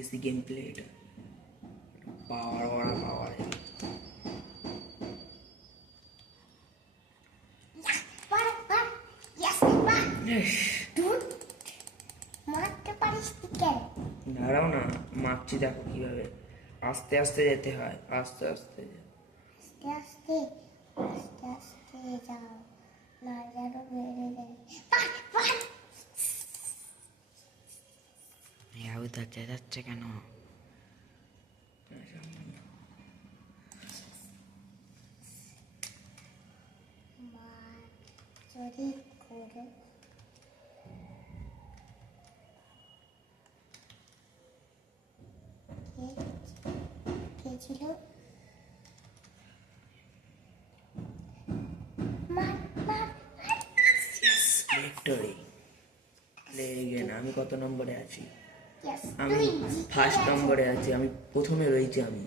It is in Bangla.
इसी गेम प्ले पावर वाला पावर है। দাঁড়াও না, মারছি দেখো কিভাবে। আস্তে আস্তে যেতে হয়, আস্তে আস্তে আস্তে আস্তে আস্তে যাও, না যেন বেড়ে যায়। যাচ্ছে কেন? চুরি করে কে ছিল? ভিক্টরি। আমি কত নম্বরে আছি? Yes, আমি ফার্স্ট নম্বরে আছি। আমি প্রথমে রয়েছি। আমি